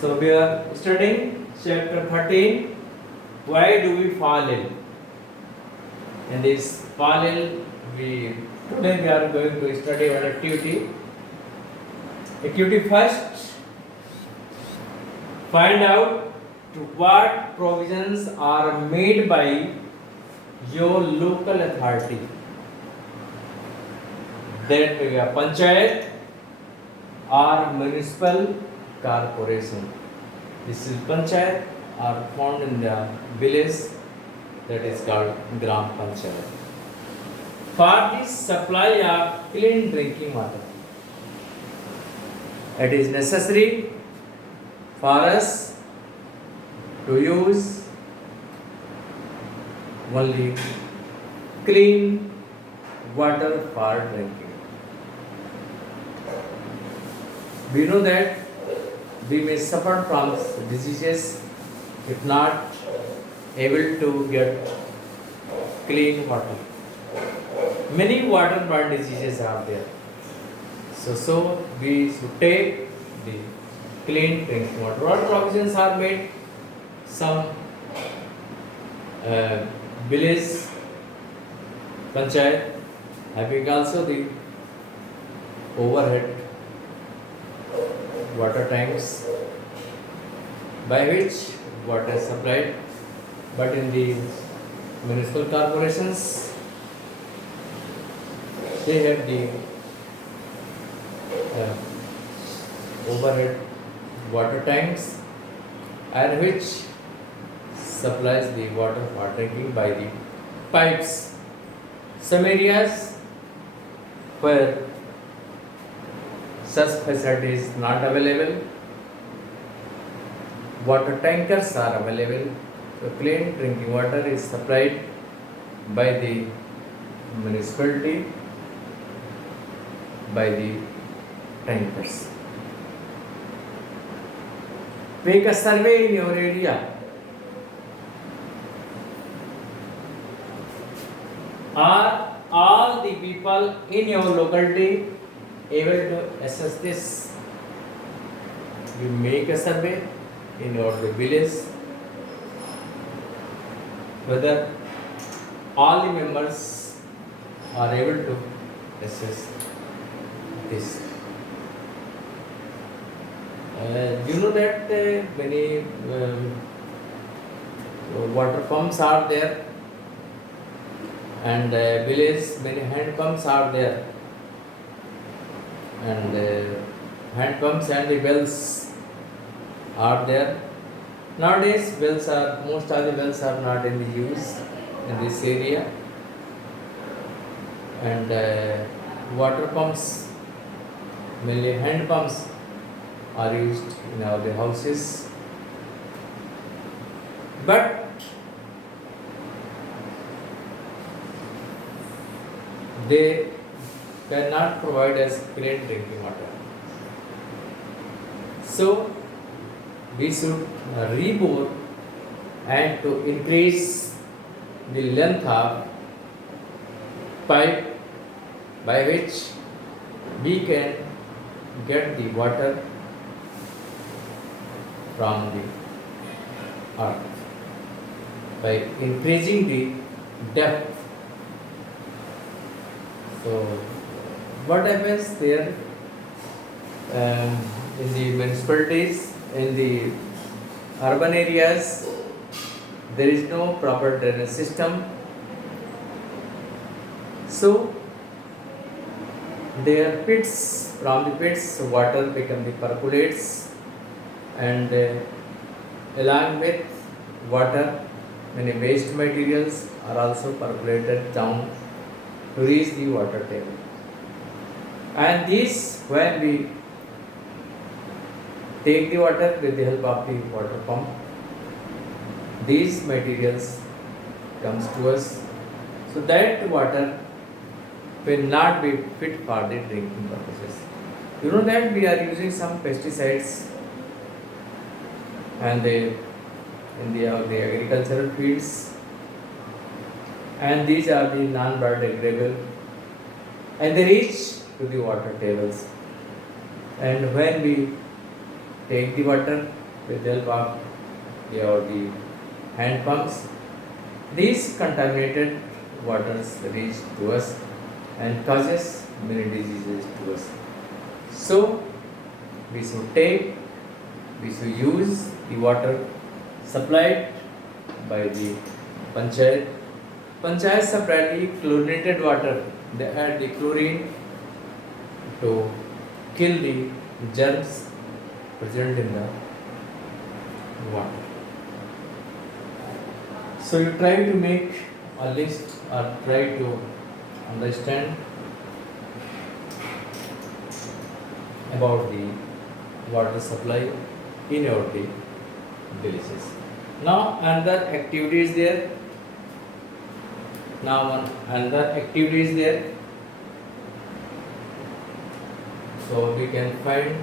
So we are studying chapter 13. Why do we fall ill? In this fall ill, today we are going to study one activity. Activity first, find out to what provisions are made by your local authority. That panchayat or municipal corporation. This is panchayat are found in the village that is called gram panchayat. For the supply of clean drinking water, it is necessary for us to use only clean water for drinking. We know that we may suffer from diseases if not able to get clean water. Many waterborne diseases are there. So we should take the clean drinking water. What provisions are made? Some village panchayat having also the overhead water tanks by which water is supplied, but in the municipal corporations they have the overhead water tanks and which supplies the water for drinking by the pipes. Some areas where such facility is not available, water tankers are available. So clean drinking water is supplied by the municipality by the tankers. Make a survey in your area. Are all the people in your locality able to assess this? You make a survey in your village whether all the members are able to assess this. You know that many water pumps are there and village many hand pumps are there, and hand pumps and the wells are there. Nowadays most of the wells are not in the use in this area, and water pumps, mainly hand pumps, are used in our houses, but they cannot provide us clean drinking water. So we should rebore and to increase the length of pipe by which we can get the water from the earth by increasing the depth. So what happens there in the municipalities, in the urban areas, there is no proper drainage system. So there are pits, from the pits water become the percolates, and along with water many waste materials are also percolated down to reach the water table. And these, when we take the water with the help of the water pump, these materials comes to us, so that water will not be fit for the drinking purposes. You know that we are using some pesticides and in the agricultural fields, and these are the non-biodegradable, and they reach to the water tables. And when we take the water with the help of the hand pumps. These contaminated waters reach to us and causes many diseases to us. So we should use the water supplied by the panchayat. Panchayat supply the chlorinated water. They add the chlorine to kill the germs present in the water. So you try to make a list or try to understand about the water supply in your villages. Now another activity is there. Another activity is there. So we can find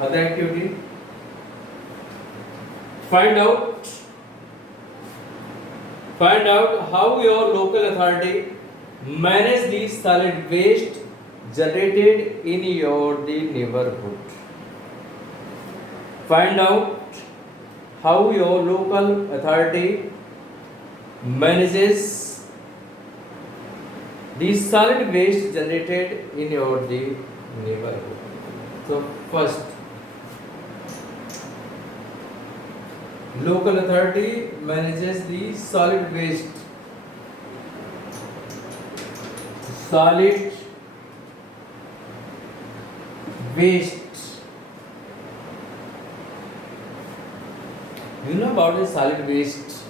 other activity. Find out how your local authority manage the solid waste generated in your neighborhood. Find out how your local authority manages the solid waste generated in your neighborhood. So first, local authority manages the solid waste. Solid waste. You know about the solid waste?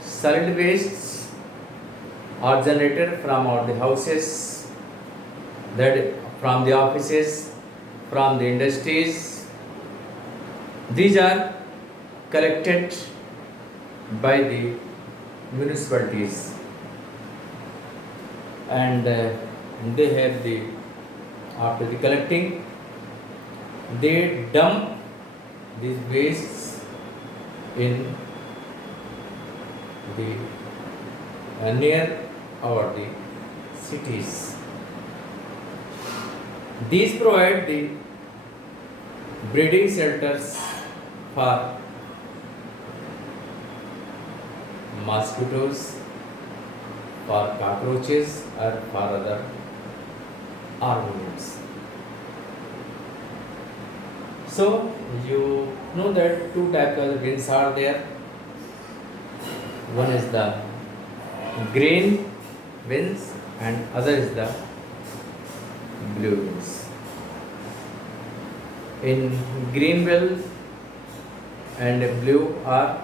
Solid wastes are generated from all the houses, that from the offices, from the industries. These are collected by the municipalities, and they have the, after the collecting, they dump these wastes in the near our the cities. These provide the breeding shelters for mosquitoes, for cockroaches, or for other ornaments. So you know that two types of bins are there. One is the green bins and other is the blue bins. In green bill and blue are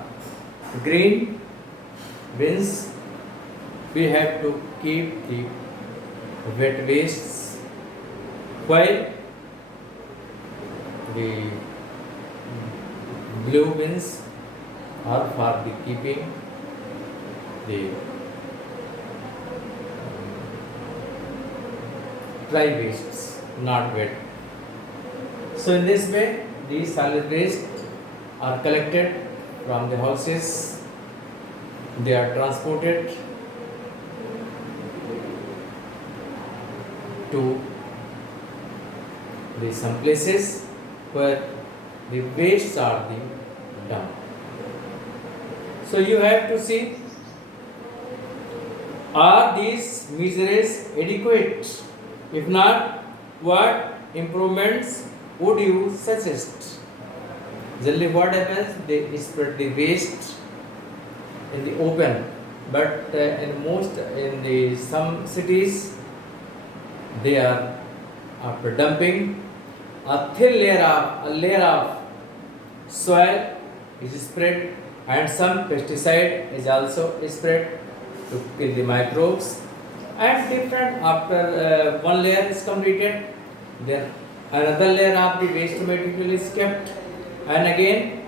green bins, we have to keep the wet wastes, while the blue bins are for the keeping the dry wastes, not wet. So in this way, these solid waste are collected from the houses. They are transported to some places where the wastes are dumped. So you have to see, are these measures adequate? If not, what improvements would you suggest? Generally what happens, they spread the waste in the open, but in some cities, they are, after dumping, a thin layer of soil is spread, and some pesticide is also spread to kill the microbes. And different, after one layer is completed, then another layer of the waste material is kept, and again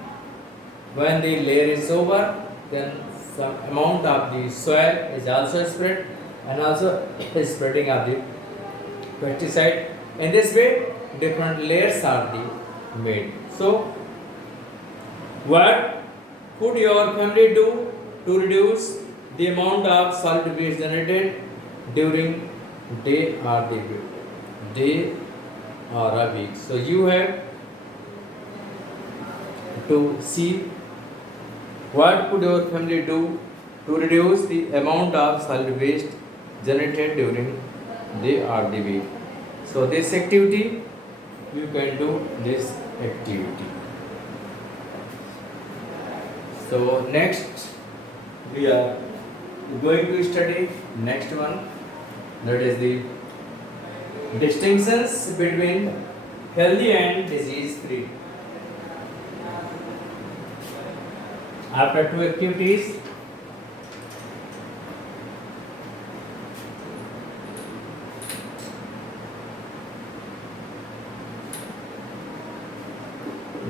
when the layer is over, then some amount of the soil is also spread, and also spreading of the pesticide. In this way, different layers are made. So, what could your family do to reduce the amount of solid waste generated during day or the week? Day or a week. So you have to see what could your family do to reduce the amount of solid waste generated during day or the week. So this activity, you can do this activity. So next we are going to study next one, that is the distinctions between healthy and disease free. After two activities,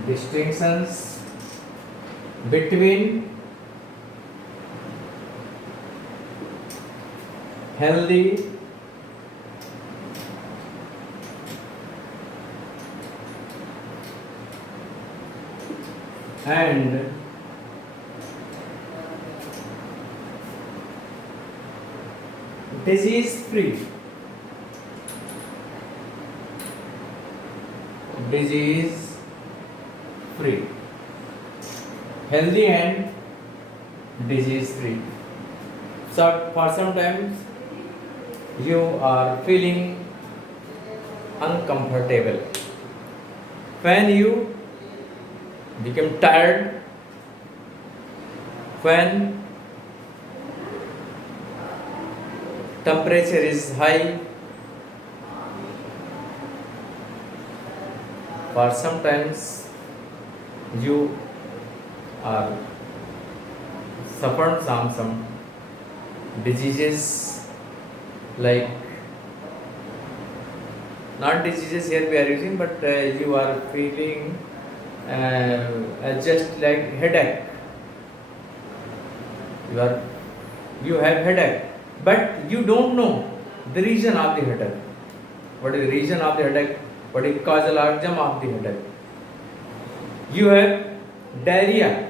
distinctions between healthy and disease free. Disease free. Healthy and disease free. So for sometimes you are feeling uncomfortable. When you become tired, when temperature is high, for sometimes you are suffered some diseases, like not diseases here we are using, but you are feeling just like headache. You have headache, but you don't know the reason of the headache. What is the reason of the headache? What is causal origin of the headache? You have diarrhea.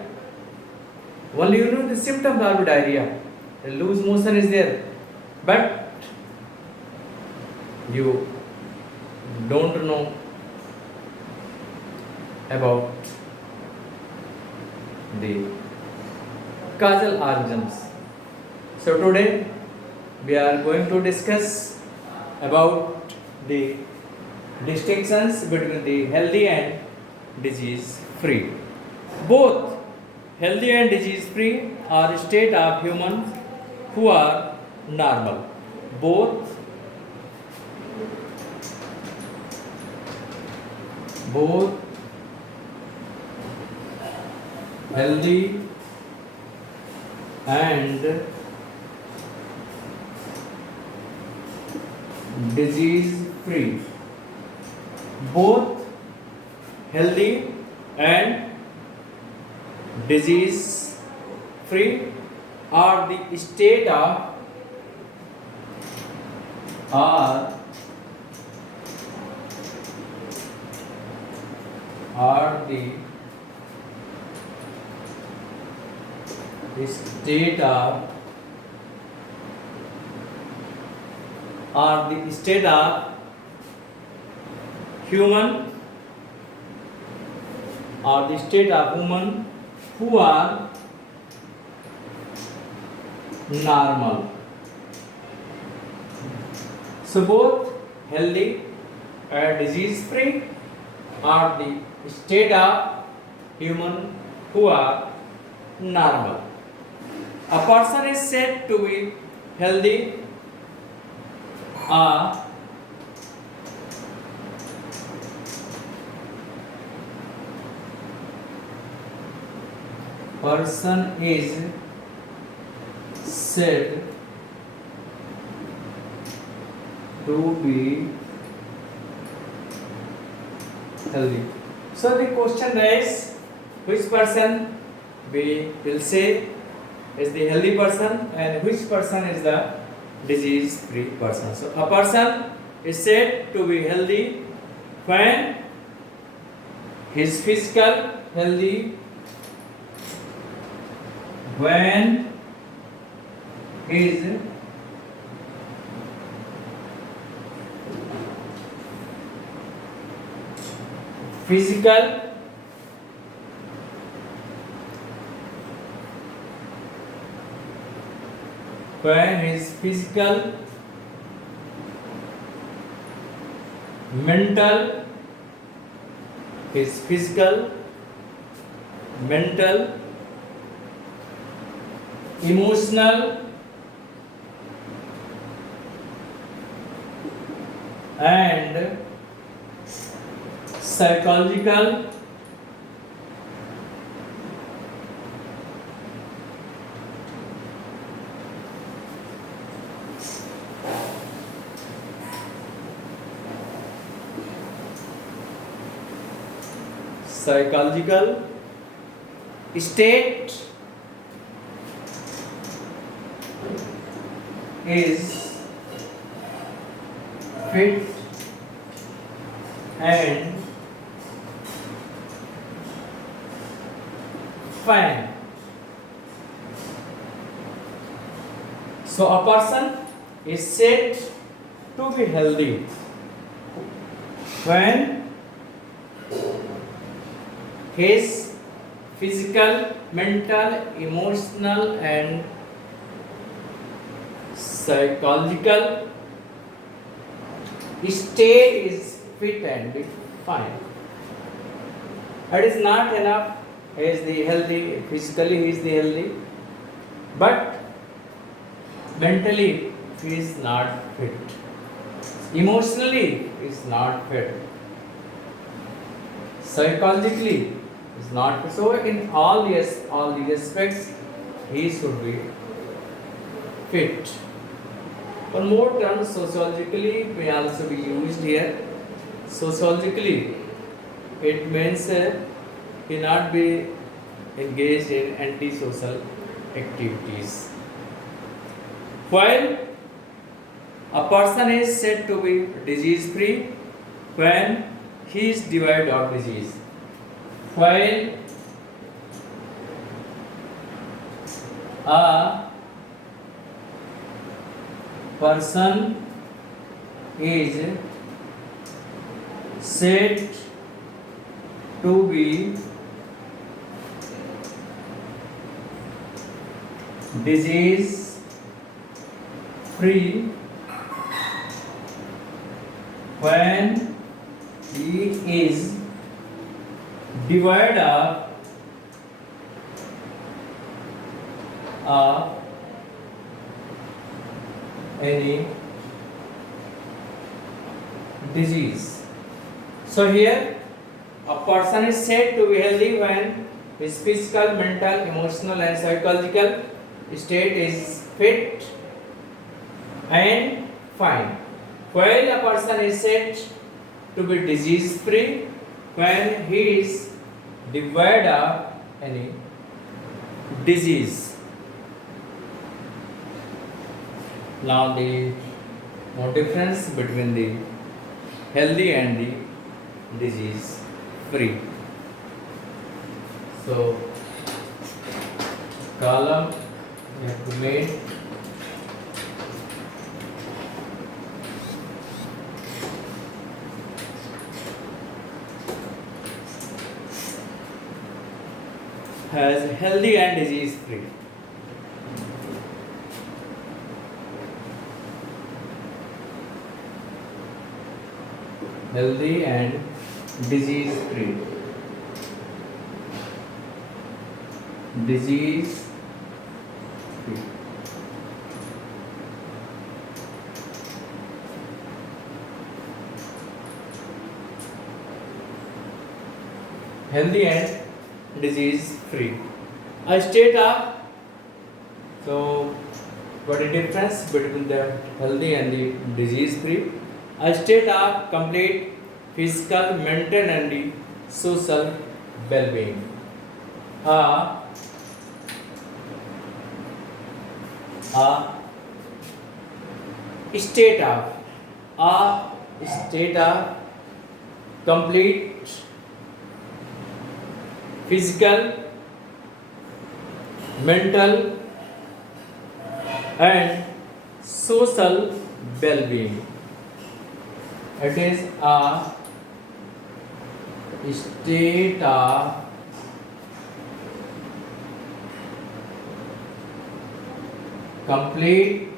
Only you know the symptoms of diarrhea. The loose motion is there, but you don't know about the causal origins. So today we are going to discuss about the distinctions between the healthy and disease free. Both healthy and disease free are a state of humans who are normal. Both healthy and disease free. Both healthy and disease free are the state of are the state of human who are normal. So both healthy and disease free are the state of human who are normal. A person is said to be healthy. A person is said to be healthy. So the question is, which person we will say is the healthy person and which person is the disease free person. So a person is said to be healthy when His physical healthy when his physical mental his physical mental emotional and psychological state is fit and fine. So a person is said to be healthy when his physical, mental, emotional and psychological state is fit and fine. It is not enough. He is the healthy, physically he is the healthy, but mentally he is not fit. Emotionally he is not fit. Psychologically is not fit. So in all the aspects he should be fit. One more term, sociologically, may also be used here. Sociologically, it means he not be engaged in antisocial activities. While a person is said to be disease free when he is devoid of disease. While a person is said to be disease free when he is devoid of any disease. So here a person is said to be healthy when his physical, mental, emotional and psychological state is fit and fine. While a person is said to be disease free when he is devoid of any disease. Now the no difference between the healthy and the disease free. So column we have to make has healthy and disease free. Healthy and disease free. Disease free. Healthy and disease free. A state of, so what is the difference between the healthy and the disease free? A state of complete physical, mental and the social well-being. A state of complete physical, mental, and social well-being. It is a state of complete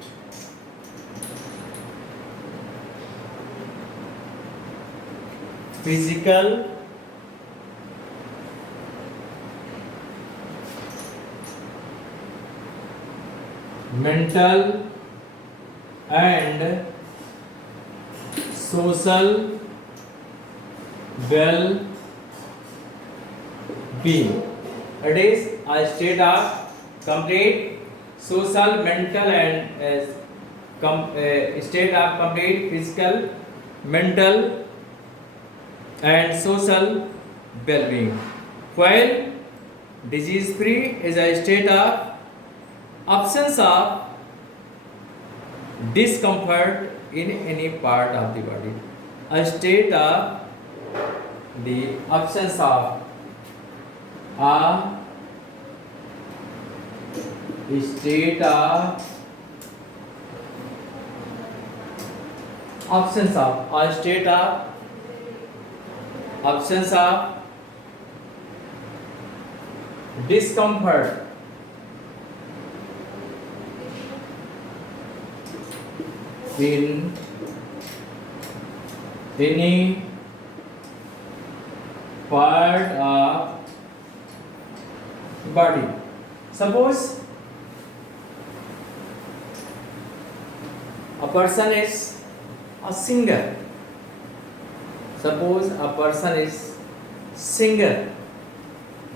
physical, mental, and social well-being. It is a state of complete social, mental, and state of complete physical, mental, and social well-being. While disease-free is a state of absence of discomfort in any part of the body. A state of the absence of a state of absence of a state of absence of discomfort in any part of body. Suppose a person is a singer. Suppose a person is singer.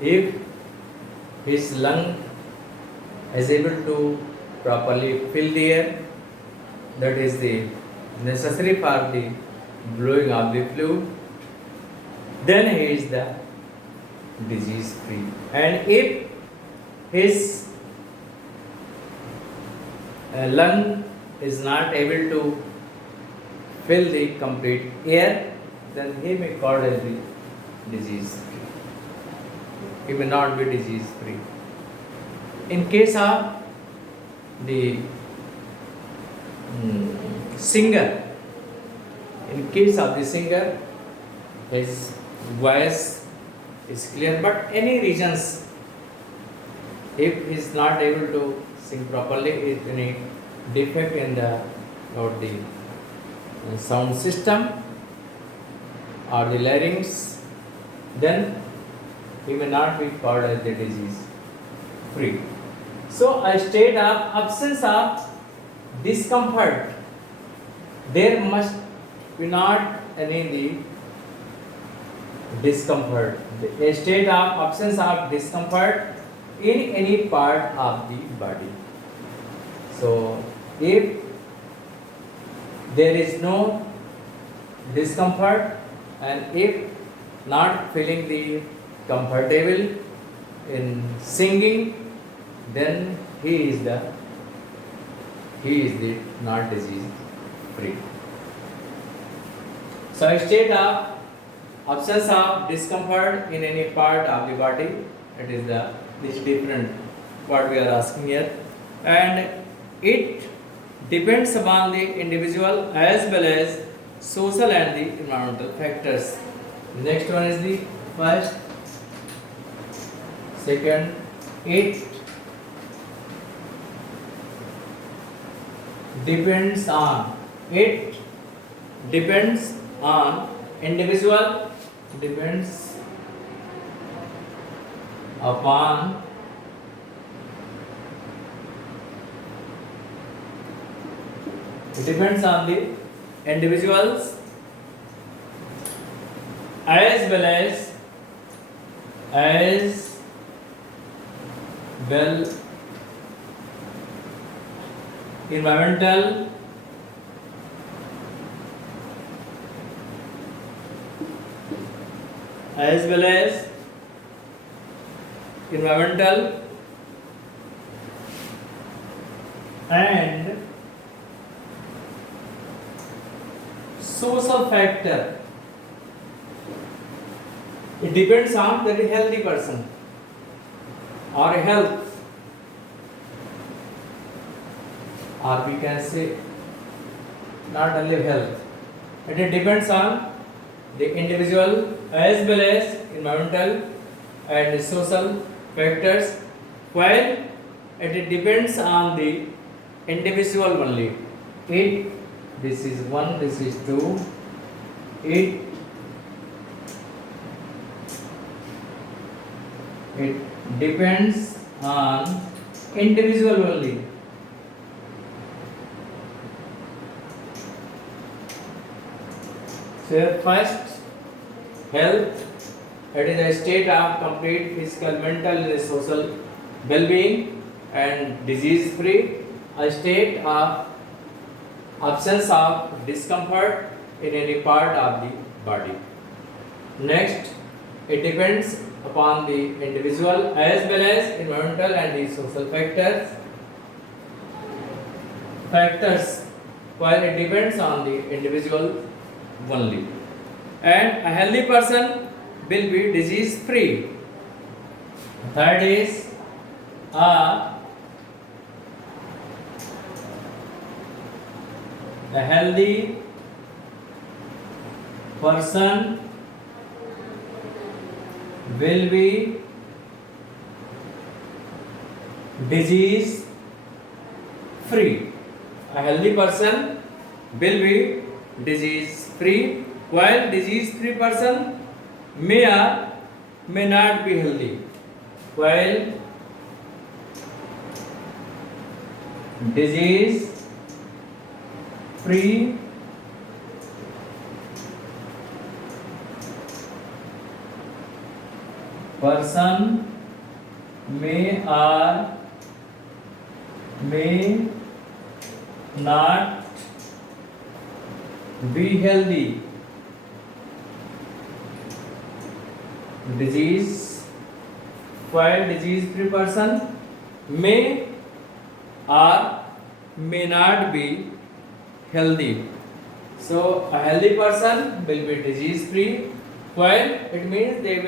If his lung is able to properly fill the air, that is the necessary for the blowing of the fluid, then he is the disease free. And if his lung is not able to fill the complete air, then he may called as the disease free. He may not be disease free. In case of the singer, in case of the singer, his voice is clear, but any regions, if he is not able to sing properly, if any defect in the or the sound system or the larynx, then he may not be called as the disease free. So a state of absence of discomfort, there must be not any discomfort, a state of absence of discomfort in any part of the body. So if there is no discomfort and if not feeling the comfortable in singing, then he is the not disease free. So a state of absence of discomfort in any part of the body, it is this different what we are asking here, and it depends upon the individual as well as social and the environmental factors. The next one is the first, second, it depends on individual, depends upon it depends on the individuals as well as environmental as well as environmental and social factor It depends on the healthy person or health, or we can say not only health. It depends on the individual as well as environmental and social factors, while it depends on the individual only. It, this is 1, this is 2, it depends on individual only. So first, health, it is a state of complete physical, mental and social well-being and disease-free, a state of absence of discomfort in any part of the body. Next, it depends upon the individual as well as environmental and the social factors, while it depends on the individual only. And a healthy person will be disease free. Third is a healthy person will be disease free. A healthy person will be disease free, while disease free person may or may not be healthy. While disease free person may or may not be healthy. While disease free person may or may not be healthy. So a healthy person will be disease free, while it means they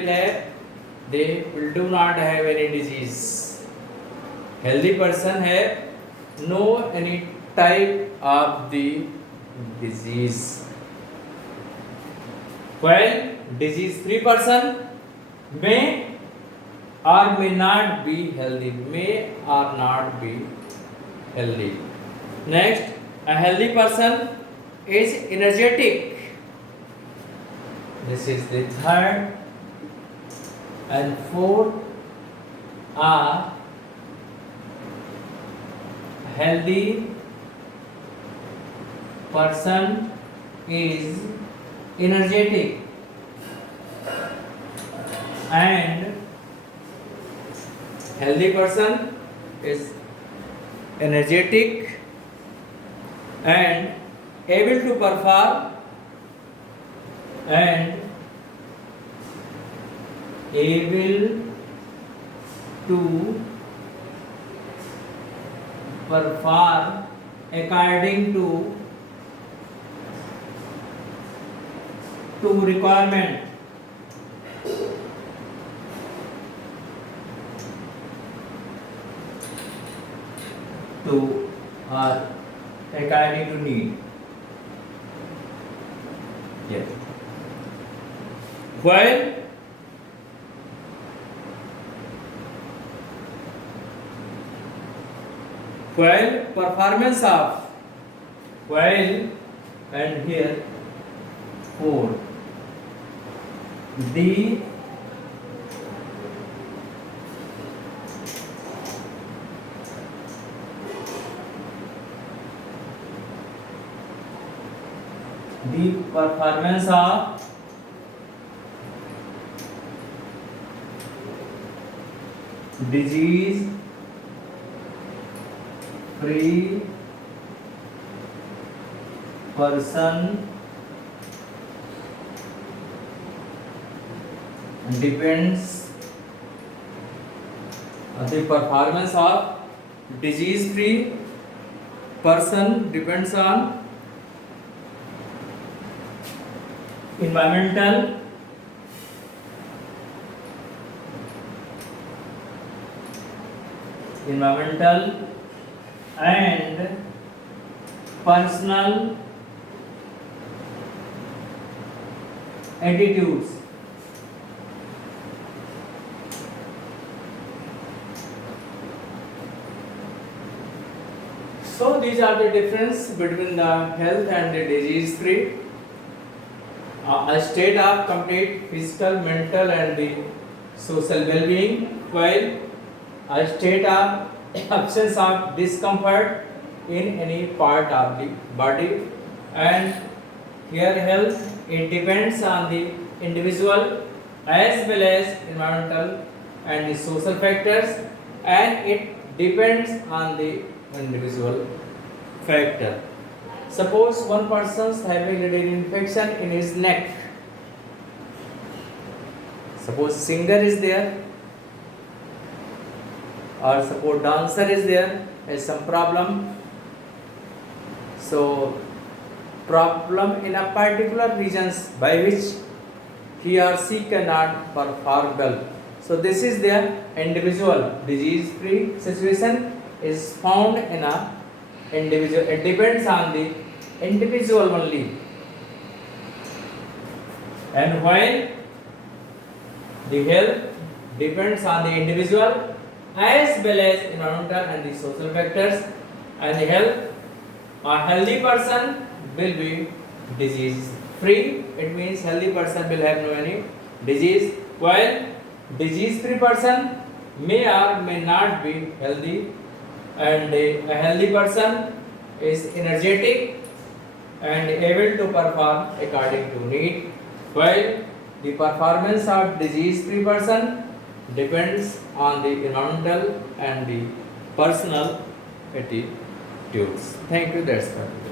will do not have any disease. Healthy person have no any type of the disease, while disease free person may or may not be healthy. Next, a healthy person is energetic. This is the third. And fourth, a healthy person is energetic, and healthy person is energetic and able to perform according to requirement. According to need. Yes. While performance of and here 4, the performance of disease free person depends the performance of disease free person depends on environmental environmental and personal attitudes. So these are the difference between the health and the disease free. A state of complete physical, mental and the social well-being, while a state of absence of discomfort in any part of the body. And here health, it depends on the individual as well as environmental and the social factors, and it depends on the individual factor. Suppose one person is having a infection in his neck. Suppose singer is there, or suppose dancer is there, has some problem. So problem in a particular regions by which he or she cannot perform well. So this is their individual disease free situation is found in a individual. It depends on the individual only. And while the health depends on the individual as well as environmental and the social factors, and the health, a healthy person will be disease free. It means healthy person will have no any disease, while disease free person may or may not be healthy. And a healthy person is energetic and able to perform according to need, while the performance of disease free person depends on the environmental and the personal attitudes. Thank you. That's all.